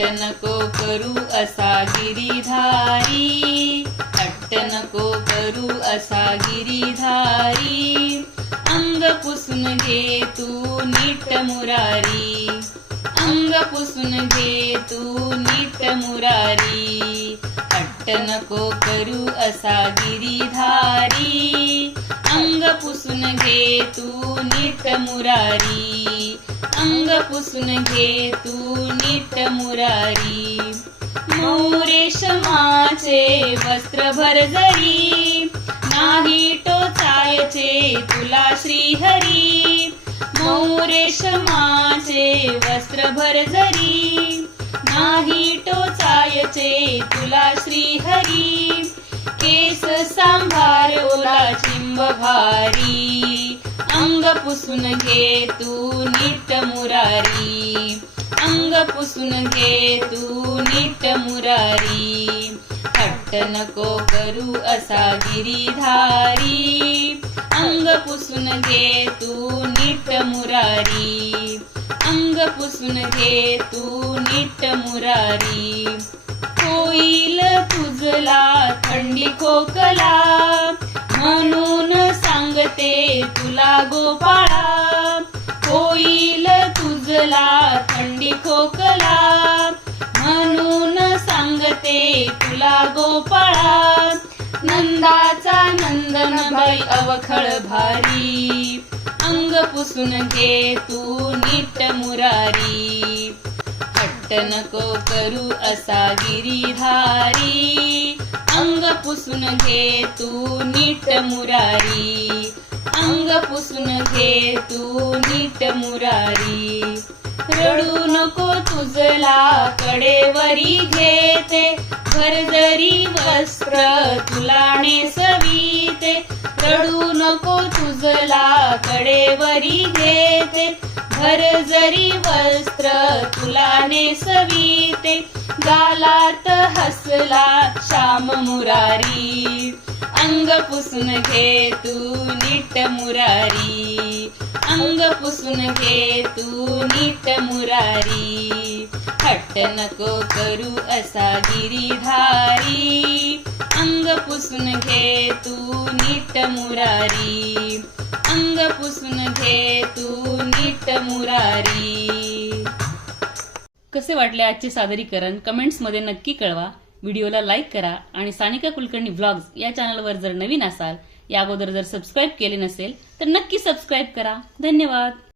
हट्ट नको करू असा गिरीधारी हट्ट नको करू असा गिरीधारी अंग पुसून घे तू नीट मुरारी अंग पुसून घे तू नीट मुरारी हट्ट नको करू असा गिरीधारी अंग पुसून घे तू नीट मुरारी. अंग पुसून घे तू नीट मुरारी. मोरेशमाचे वस्त्र भरजरी. नाही टोचायचे तुला श्रीहरी. मोरेशमाचे वस्त्र भरजरी. नाही टोचायचे तुला श्रीहरी. केस सांभार ओला चिंब भारी. अंग पुसून घे तू नीट मुरारी. अंग पुसून घे तू नीट मुरारी. हट्ट नको करू असा गिरीधारी. अंग पुसून घे तू नीट मुरारी. अंग पुसून घे तू नीट मुरारी. होईल तुझला थंडी खोकला. ते तुला गोपाळा. होईल तुझला थंडी खोकला. म्हणून सांगते तुला गोपाळा. नंदाचा नंदन बाई अवखळ भारी. अंग पुसून घे तू नीट मुरारी. हट्ट नको करू असा गिरीधारी. अंग पुसून घे तू नीट मुरारी. अंग पुसून घे तू नीट मुरारी. रडू नको तुझला कडेवरी घेते. भरदरी वस्त्र तुला नेसवीते रडू नको तुझला कडेवरी घेते. भरजरी वस्त्र तुला नेसवीते गालात हसला श्याम मुरारी. अंग पुसून घे तू नीट मुरारी. अंग पुसून घे तू नीट मुरारी. हट्ट नको करू असा गिरीधारी. अंग पुसून घे तू नीट मुरारी. अंग पुसून घे तू नीट मुरारी. कसे वाटले आजचे सादरीकरण? कमेंट्समध्ये नक्की कळवा. व्हिडिओला लाईक करा आणि सानिका कुलकर्णी व्लॉग्स या चॅनलवर जर नवीन असाल या अगोदर जर सबस्क्राईब केले नसेल तर नक्की सबस्क्राईब करा. धन्यवाद.